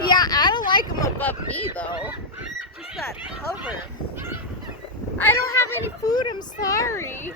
Yeah, I don't like them above me though. Just that hover. I don't have any food, I'm sorry.